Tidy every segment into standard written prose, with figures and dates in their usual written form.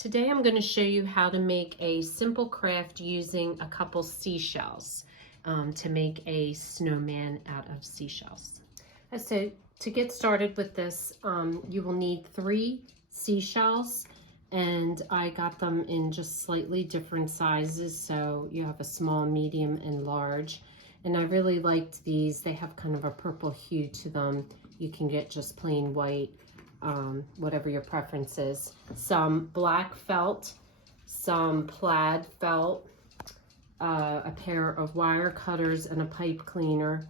Today I'm going to show you how to make a simple craft using a couple seashells to make a snowman out of seashells. So to get started with this, you will need 3 seashells, and I got them in just slightly different sizes. So you have a small, medium, and large. And I really liked these. They have kind of a purple hue to them. You can get just plain white, whatever your preference is. Some black felt, some plaid felt, a pair of wire cutters and a pipe cleaner,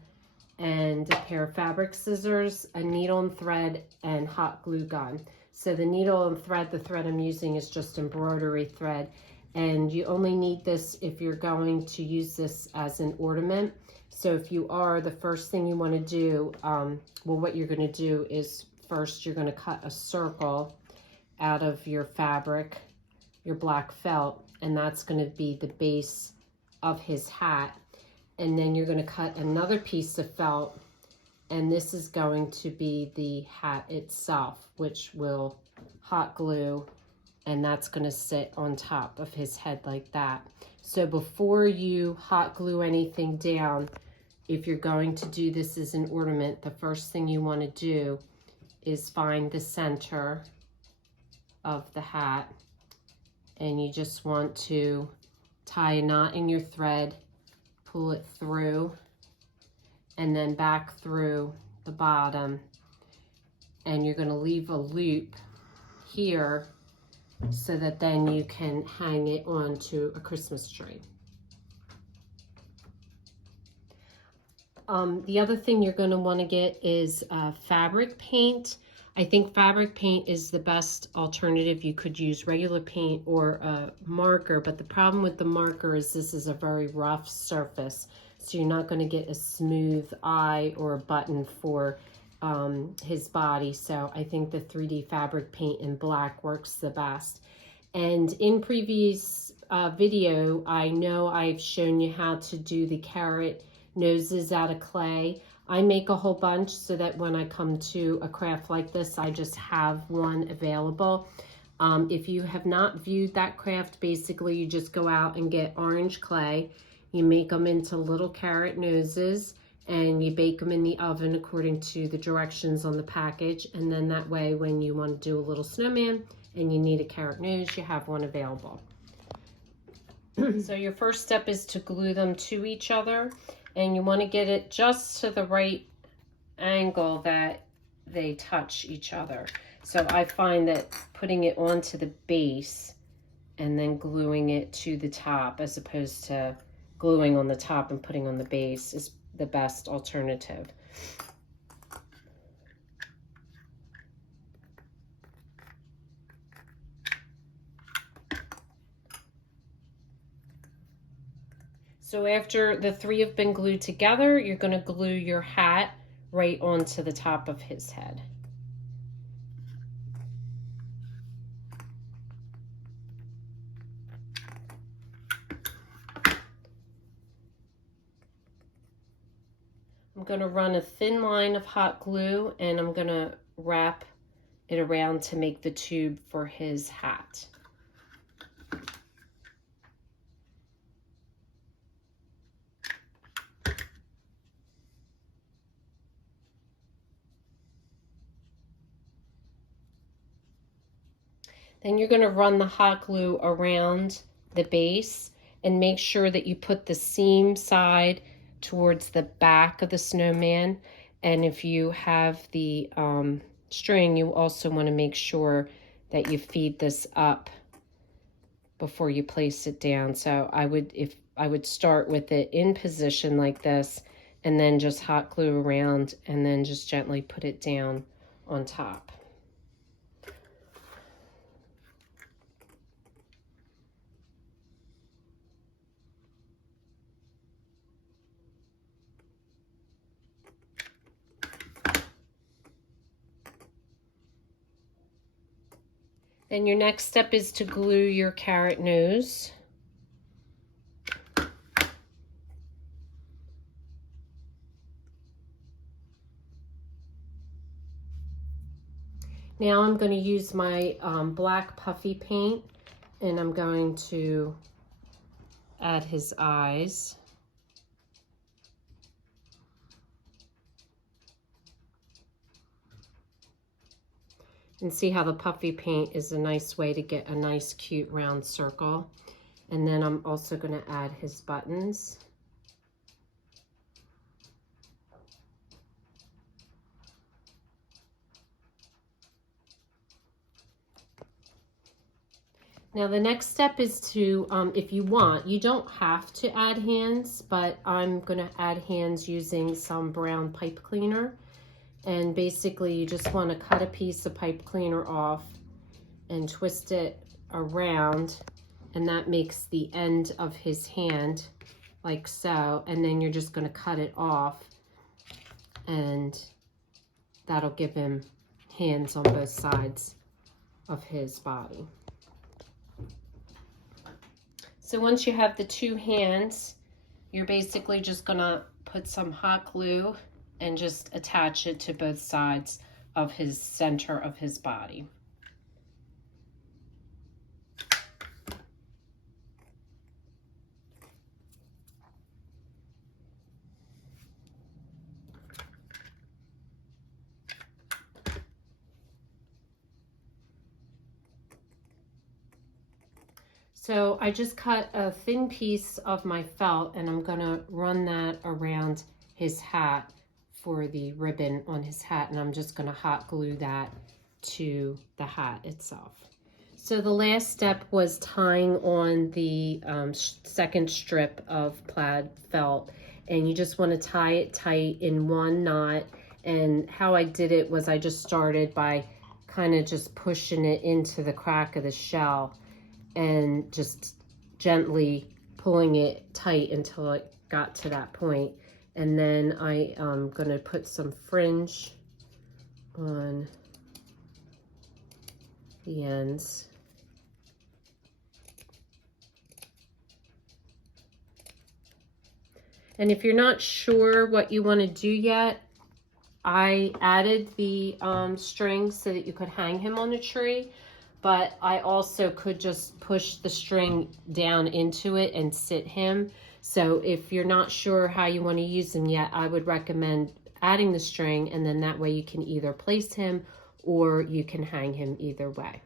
and a pair of fabric scissors, a needle and thread, and hot glue gun. So the needle and thread, the thread I'm using is just embroidery thread, and you only need this if you're going to use this as an ornament. So if you are, the first thing you want to do, well, what you're going to do is first you're going to cut a circle out of your fabric, your black felt, and that's going to be the base of his hat. And then you're going to cut another piece of felt, and this is going to be the hat itself, which will hot glue, and that's going to sit on top of his head like that. So before you hot glue anything down, if you're going to do this as an ornament, the first thing you want to do is find the center of the hat, and you just want to tie a knot in your thread, pull it through, and then back through the bottom, and you're going to leave a loop here so that then you can hang it onto a Christmas tree. The other thing you're going to want to get is fabric paint. I think fabric paint is the best alternative. You could use regular paint or a marker, but the problem with the marker is this is a very rough surface, so you're not going to get a smooth eye or a button for his body. So I think the 3D fabric paint in black works the best. And in previous video, I know I've shown you how to do the carrot noses out of clay. I make a whole bunch so that when I come to a craft like this, I just have one available. If you have not viewed that craft, basically you just go out and get orange clay, you make them into little carrot noses, and you bake them in the oven according to the directions on the package. And then that way, when you want to do a little snowman and you need a carrot nose, you have one available. So your first step is to glue them to each other, and you want to get it just to the right angle that they touch each other. So I find that putting it onto the base and then gluing it to the top, as opposed to gluing on the top and putting on the base, is the best alternative. So after the 3 have been glued together, you're going to glue your hat right onto the top of his head. I'm going to run a thin line of hot glue, and I'm going to wrap it around to make the tube for his hat. Then you're going to run the hot glue around the base and make sure that you put the seam side towards the back of the snowman. And if you have the string, you also want to make sure that you feed this up before you place it down. So I would start with it in position like this, and then just hot glue around, and then just gently put it down on top. Then your next step is to glue your carrot nose. Now I'm going to use my black puffy paint And I'm going to add his eyes. And see how the puffy paint is a nice way to get a nice cute round circle. And then I'm also going to add his buttons. Now the next step is to, if you want, you don't have to add hands, but I'm going to add hands using some brown pipe cleaner. And basically you just want to cut a piece of pipe cleaner off and twist it around, and that makes the end of his hand like so, and then you're just going to cut it off, and that'll give him hands on both sides of his body. So once you have the two hands, you're basically just going to put some hot glue and just attach it to both sides of his center of his body. So I just cut a thin piece of my felt, and I'm gonna run that around his hat for the ribbon on his hat, and I'm just gonna hot glue that to the hat itself. So the last step was tying on the second strip of plaid felt, and you just want to tie it tight in one knot. And how I did it was I just started by kind of just pushing it into the crack of the shell and just gently pulling it tight until it got to that point. And then I am going to put some fringe on the ends. And if you're not sure what you want to do yet, I added the string so that you could hang him on a tree, but I also could just push the string down into it and sit him. So if you're not sure how you want to use him yet, I would recommend adding the string, and then that way you can either place him or you can hang him either way.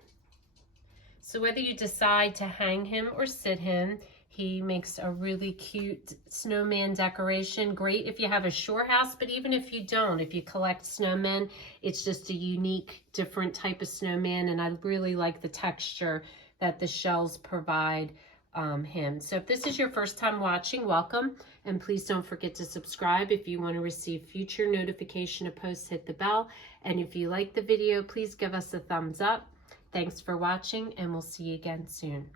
So whether you decide to hang him or sit him, he makes a really cute snowman decoration. Great if you have a shore house, but even if you don't, if you collect snowmen, it's just a unique, different type of snowman, and I really like the texture that the shells provide him. So if this is your first time watching, welcome, and please don't forget to subscribe. If you want to receive future notification of posts, hit the bell, and if you like the video, please give us a thumbs up. Thanks for watching, and we'll see you again soon.